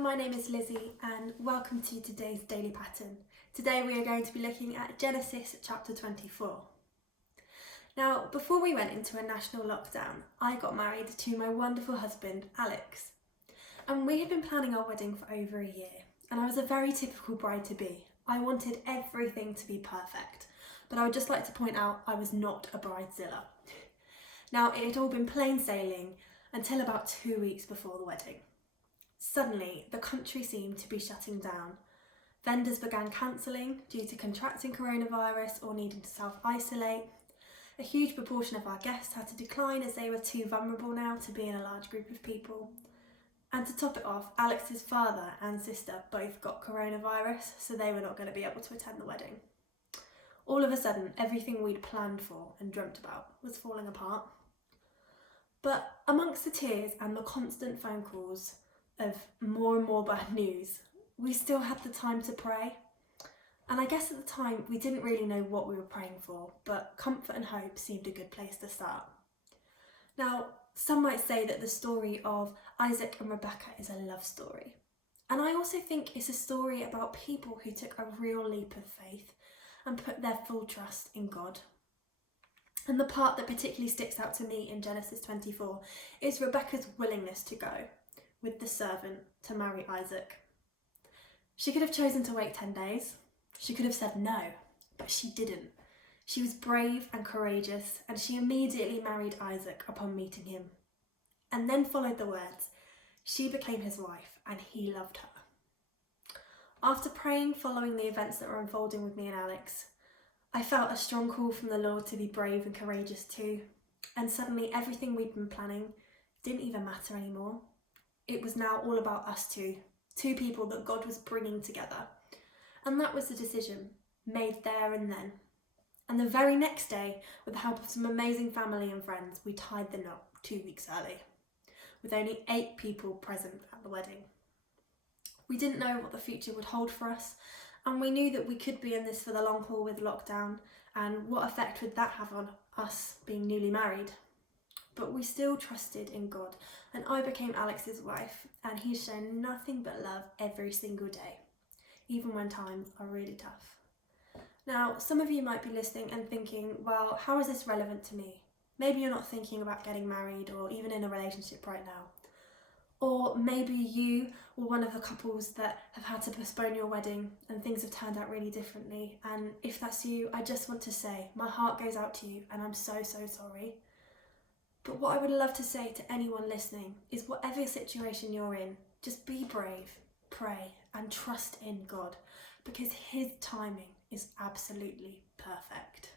My name is Lizzy and welcome to today's Daily Pattern. Today we are going to be looking at Genesis chapter 24. Now, before we went into a national lockdown, I got married to my wonderful husband, Alex. And we had been planning our wedding for over a year, and I was a very typical bride-to-be. I wanted everything to be perfect, but I would just like to point out I was not a bridezilla. Now, it had all been plain sailing until about 2 weeks before the wedding. Suddenly, the country seemed to be shutting down. Vendors began cancelling due to contracting coronavirus or needing to self-isolate. A huge proportion of our guests had to decline as they were too vulnerable now to be in a large group of people. And to top it off, Alex's father and sister both got coronavirus, so they were not going to be able to attend the wedding. All of a sudden, everything we'd planned for and dreamt about was falling apart. But amongst the tears and the constant phone calls of more and more bad news, we still had the time to pray. And I guess at the time we didn't really know what we were praying for, but comfort and hope seemed a good place to start. Now, some might say that the story of Isaac and Rebecca is a love story. And I also think it's a story about people who took a real leap of faith and put their full trust in God. And the part that particularly sticks out to me in Genesis 24 is Rebecca's willingness to go with the servant to marry Isaac. She could have chosen to wait 10 days. She could have said no, but she didn't. She was brave and courageous, and she immediately married Isaac upon meeting him. And then followed the words, she became his wife and he loved her. After praying following the events that were unfolding with me and Alex, I felt a strong call from the Lord to be brave and courageous too. And suddenly everything we'd been planning didn't even matter anymore. It was now all about us two people that God was bringing together. And that was the decision, made there and then. And the very next day, with the help of some amazing family and friends, we tied the knot 2 weeks early, with only 8 people present at the wedding. We didn't know what the future would hold for us, and we knew that we could be in this for the long haul with lockdown, and what effect would that have on us being newly married. But we still trusted in God, and I became Alex's wife, and he's shown nothing but love every single day, even when times are really tough. Now, some of you might be listening and thinking, well, how is this relevant to me? Maybe you're not thinking about getting married or even in a relationship right now. Or maybe you were one of the couples that have had to postpone your wedding and things have turned out really differently. And if that's you, I just want to say my heart goes out to you and I'm so sorry. But what I would love to say to anyone listening is whatever situation you're in, just be brave, pray and trust in God, because his timing is absolutely perfect.